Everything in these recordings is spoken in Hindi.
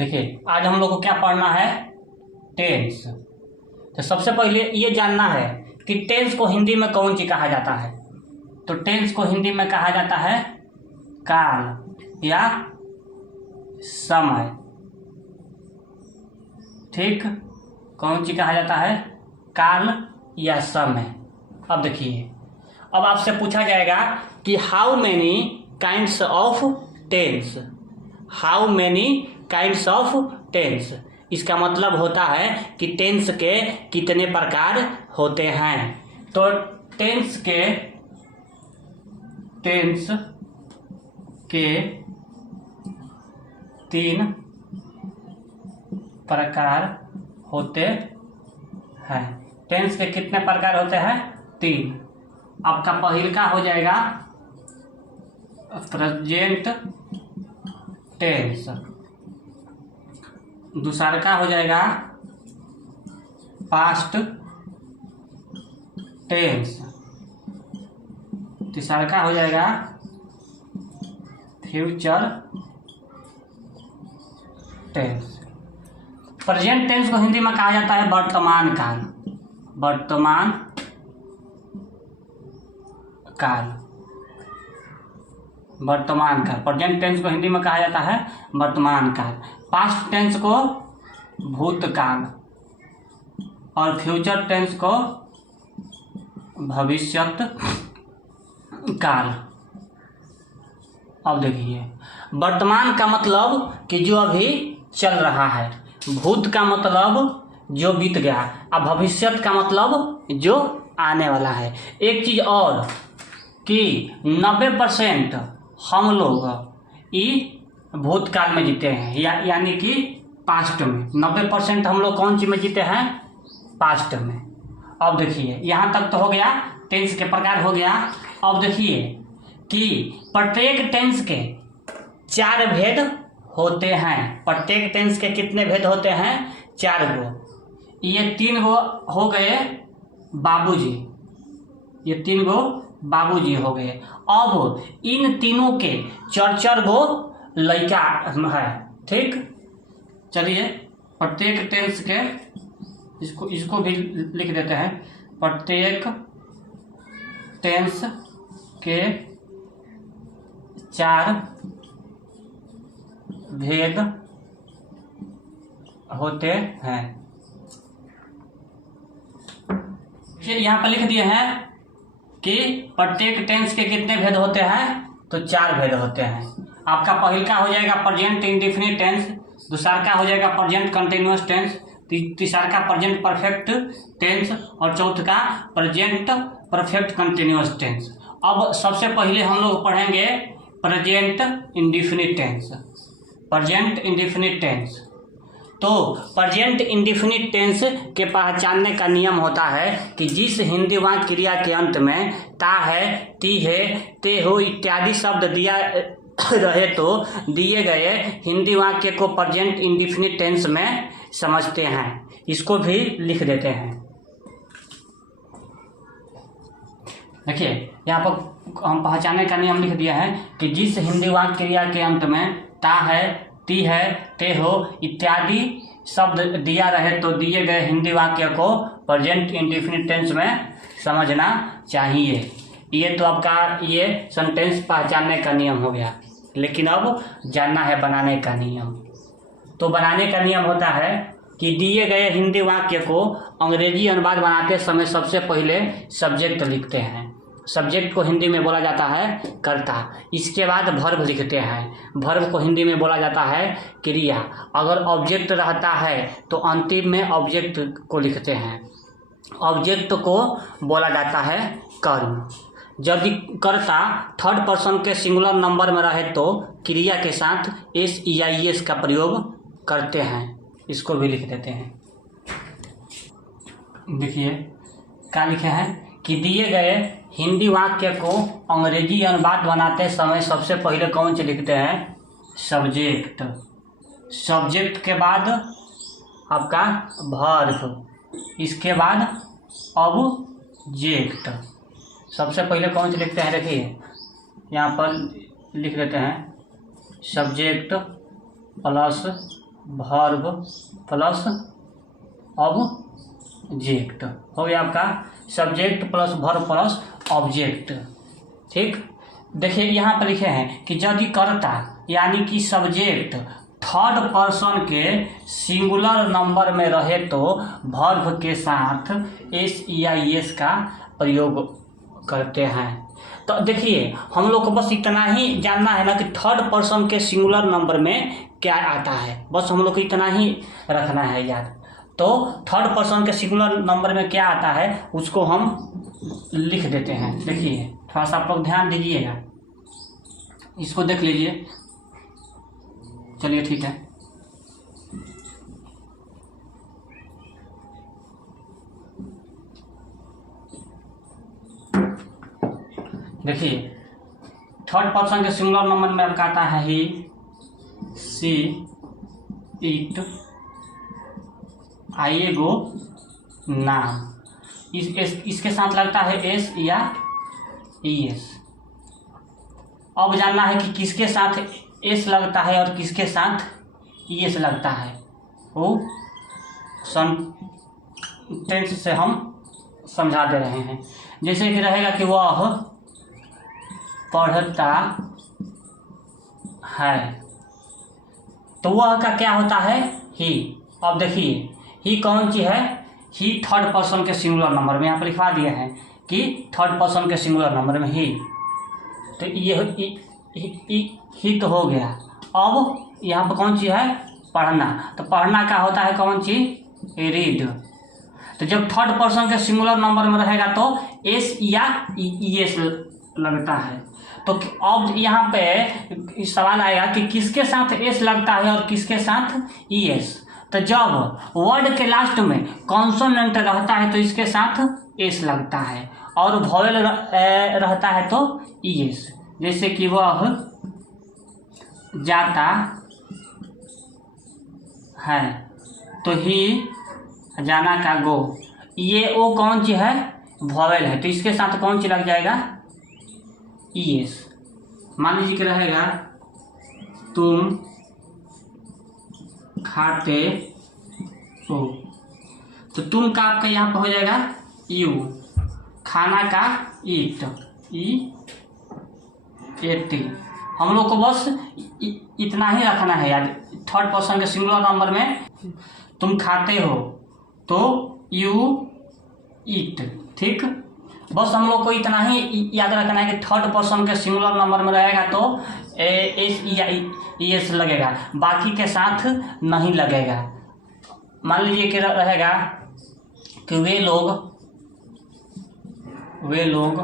देखिए आज हम लोग को क्या पढ़ना है, टेंस। तो सबसे पहले ये जानना है कि टेंस को हिंदी में कौन सी कहा जाता है। तो टेंस को हिंदी में कहा जाता है काल या समय। ठीक, कौन सी कहा जाता है, काल या समय। अब देखिए, अब आपसे पूछा जाएगा कि how many kinds of tense, how many kinds of tense. इसका मतलब होता है कि टेंस के कितने प्रकार होते हैं। तो टेंस के 3 प्रकार होते हैं। टेंस के कितने प्रकार होते हैं, 3। आपका पहला हो जाएगा प्रेजेंट टेंस, दूसरा का हो जाएगा पास्ट टेंस, तीसरा का हो जाएगा फ्यूचर टेंस। प्रेजेंट टेंस को हिंदी में कहा जाता है वर्तमान काल, वर्तमान काल, वर्तमान काल। प्रेजेंट टेंस को हिंदी में कहा जाता है वर्तमान काल। पास्ट टेंस को भूतकाल और फ्यूचर टेंस को भविष्यत काल। अब देखिए, वर्तमान का मतलब कि जो अभी चल रहा है, भूत का मतलब जो बीत गया, और भविष्यत का मतलब जो आने वाला है। एक चीज और कि 90% हम लोग भूतकाल में जीते हैं, यानी कि पास्ट में। 90% हम लोग कौन सी में जीते हैं, पास्ट में। अब देखिए, यहाँ तक तो हो गया, टेंस के प्रकार हो गया। अब देखिए कि प्रत्येक टेंस के 4 भेद होते हैं। प्रत्येक टेंस के कितने भेद होते हैं, 4 गो। ये 3 गो हो गए बाबूजी, ये 3 गो बाबूजी हो गए। अब इन तीनों के 4 गो लड़का है। ठीक, चलिए प्रत्येक टेंस के इसको भी लिख देते हैं। प्रत्येक टेंस के 4 भेद होते हैं। यहाँ पर लिख दिए हैं कि प्रत्येक टेंस के कितने भेद होते हैं, तो 4 भेद होते हैं। आपका पहला का हो जाएगा प्रेजेंट इंडेफिनिट टेंस, दूसरा का हो जाएगा प्रेजेंट कंटिन्यूअस टेंस, तीसरा का प्रेजेंट परफेक्ट टेंस और चौथा का प्रेजेंट परफेक्ट कंटिन्यूअस टेंस। अब सबसे पहले हम लोग पढ़ेंगे present indefinite tense. Present indefinite tense, तो प्रेजेंट इंडेफिनिट टेंस के पहचानने का नियम होता है कि जिस हिंदी वाक्य क्रिया के अंत में ता है, ती है, ते हो इत्यादि शब्द दिया रहे तो दिए गए हिंदी वाक्य को प्रेजेंट इंडेफिनिट टेंस में समझते हैं। इसको भी लिख देते हैं। देखिए, यहाँ पर हम पहचानने का नियम लिख दिया है कि जिस हिंदी वाक्य क्रिया के अंत में ता है, ती है, ते हो इत्यादि शब्द दिया रहे तो दिए गए हिंदी वाक्य को प्रेजेंट इंडेफिनिट टेंस में समझना चाहिए। ये तो आपका ये सेंटेंस पहचानने का नियम हो गया। लेकिन अब जानना है बनाने का नियम। तो बनाने का नियम होता है कि दिए गए हिंदी वाक्य को अंग्रेजी अनुवाद बनाते समय सबसे पहले सब्जेक्ट लिखते हैं। सब्जेक्ट को हिंदी में बोला जाता है कर्ता। इसके बाद वर्ब लिखते हैं। वर्ब को हिंदी में बोला जाता है क्रिया। अगर ऑब्जेक्ट रहता है तो अंतिम में ऑब्जेक्ट को लिखते हैं। ऑब्जेक्ट को बोला जाता है कर्म। यदि कर्ता थर्ड पर्सन के सिंगुलर नंबर में रहे तो क्रिया के साथ SEIS का प्रयोग करते हैं। इसको भी लिख देते हैं। देखिए क्या लिखे हैं कि दिए गए हिंदी वाक्य को अंग्रेजी अनुवाद बनाते समय सबसे पहले कौन से लिखते हैं, सब्जेक्ट। सब्जेक्ट के बाद आपका वर्ब, इसके बाद ऑब्जेक्ट। सबसे पहले कौन से लिखते हैं, देखिए यहाँ पर लिख देते हैं subject plus verb plus object हो गया आपका subject plus verb plus object. ठीक, देखिए यहाँ पर लिखे हैं कि यदि कर्ता यानी कि सब्जेक्ट थर्ड पर्सन के सिंगुलर नंबर में रहे तो वर्ब के साथ एस या एस का प्रयोग करते हैं। तो देखिए हम लोग को बस इतना ही जानना है ना कि थर्ड पर्सन के सिंगुलर नंबर में क्या आता है, बस हम लोग को इतना ही रखना है याद। तो थर्ड पर्सन के सिंगुलर नंबर में क्या आता है उसको हम लिख देते हैं। देखिए थोड़ा सा आप लोग ध्यान दीजिएगा, इसको देख लीजिए। चलिए ठीक है, देखिए थर्ड पर्सन के सिंगुलर नंबर में आपका आता है ही, सी, इट, आइए गो, नाम। इसके साथ लगता है एस या एस। अब जानना है कि किसके साथ एस लगता है और किसके साथ एस लगता है, वो सेंटेंस से हम समझा दे रहे हैं। जैसे कि रहेगा कि वह पढ़ता है, तो वह का क्या होता है ही। अब देखिए ही कौन सी है, ही थर्ड पर्सन के सिंगुलर नंबर में यहाँ पर लिखवा दिया है कि थर्ड पर्सन के सिंगुलर नंबर में ही, तो ये ही तो हो गया। अब यहाँ पर कौन सी है, पढ़ना, तो पढ़ना का होता है कौन सी, रीड। तो जब थर्ड पर्सन के सिंगुलर नंबर में रहेगा तो एस या एस लगता है। तो अब यहाँ पे सवाल आएगा कि किसके साथ एस लगता है और किसके साथ एस। तो जब वर्ड के लास्ट में कॉन्सोनेंट रहता है तो इसके साथ एस लगता है, और वॉवेल रहता है तो एस। जैसे कि वह जाता है, तो ही जाना का गो, ये ओ कौन सी है, वॉवेल है, तो इसके साथ कौन सी लग जाएगा, एस। मान लीजिए कि रहेगा तुम खाते हो, तो तुम का आपका यहाँ पर हो जाएगा यू, खाना का ईट, ईट। हम लोग को बस इतना ही रखना है याद। थर्ड पर्सन के सिंगुलर नंबर में तुम खाते हो तो यू ईट। ठीक, बस हम लोग को इतना ही याद रखना है कि थर्ड पर्सन के सिंगुलर नंबर में रहेगा तो एस या एस लगेगा, बाकी के साथ नहीं लगेगा। मान लीजिए कि रहेगा कि वे लोग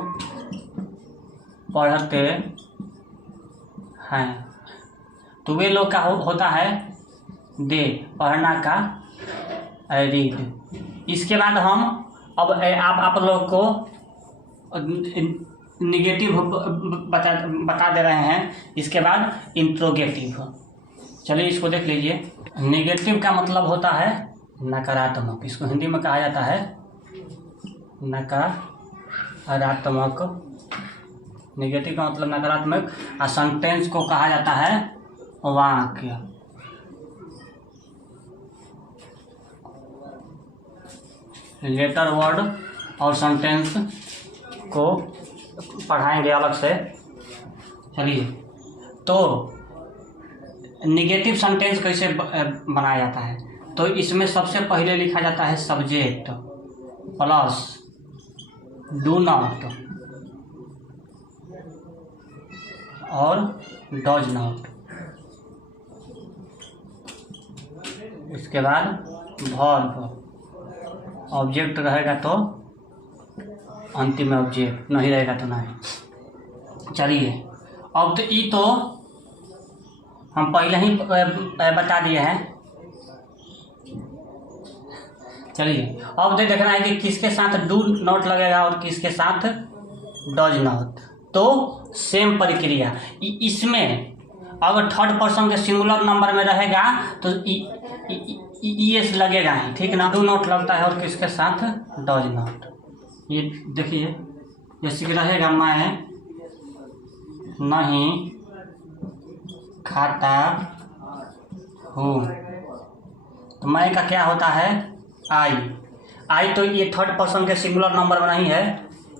पढ़ते हैं, तो वे लोग का होता है दे, पढ़ना का रीड। इसके बाद हम अब आप लोग को निगेटिव बता दे रहे हैं, इसके बाद इंट्रोगेटिव। चलिए इसको देख लीजिए। नेगेटिव का मतलब होता है नकारात्मक, इसको हिंदी में कहा जाता है नकारात्मक। नेगेटिव का मतलब नकारात्मक, और सेंटेंस को कहा जाता है वाक्य। लेटर, वर्ड और सेंटेंस को पढ़ाएंगे अलग से। चलिए, तो निगेटिव सेंटेंस कैसे बनाया जाता है, तो इसमें सबसे पहले लिखा जाता है सब्जेक्ट प्लस डू नॉट और डज नॉट, इसके बाद वर्ब, ऑब्जेक्ट रहेगा तो अंतिम में ऑब्जेक्ट, नहीं रहेगा तो नहीं। चलिए, अब तो ई तो हम पहले ही बता दिए हैं। चलिए, अब देखना है कि किसके साथ डू नॉट लगेगा और किसके साथ डज नॉट। तो सेम प्रक्रिया, इसमें अगर थर्ड पर्सन के सिंगुलर नंबर में रहेगा तो एस लगेगा ही, ठीक ना। डू नॉट लगता है और किसके साथ डज नॉट। ये देखिए, जैसे कि रहेगा मैं नहीं खाता हूँ, तो मैं का क्या होता है आई तो ये थर्ड पर्सन के सिंगुलर नंबर में नहीं है,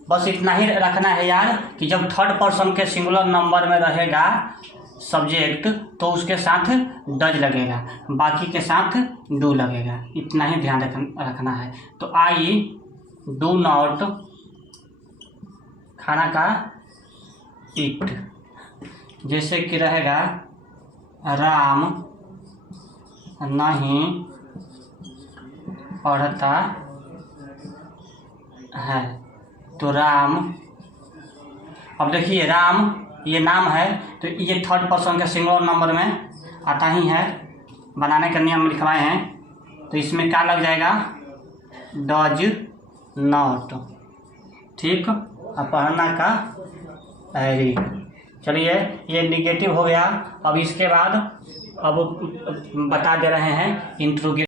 बस इतना ही रखना है यार कि जब थर्ड पर्सन के सिंगुलर नंबर में रहेगा सब्जेक्ट तो उसके साथ डज लगेगा, बाकी के साथ डू लगेगा, इतना ही ध्यान रखना है। तो आई डू नॉट खाना का ईट, जैसे कि रहेगा राम नहीं पढ़ता है, तो राम, अब देखिए राम ये नाम है तो ये थर्ड पर्सन के सिंगुलर नंबर में आता ही है, बनाने का नियम लिखवाए हैं, तो इसमें क्या लग जाएगा डज नॉट, ठीक। अब पढ़ना का एरी, चलिए ये निगेटिव हो गया। अब इसके बाद अब बता दे रहे हैं इंट्रोगेटिव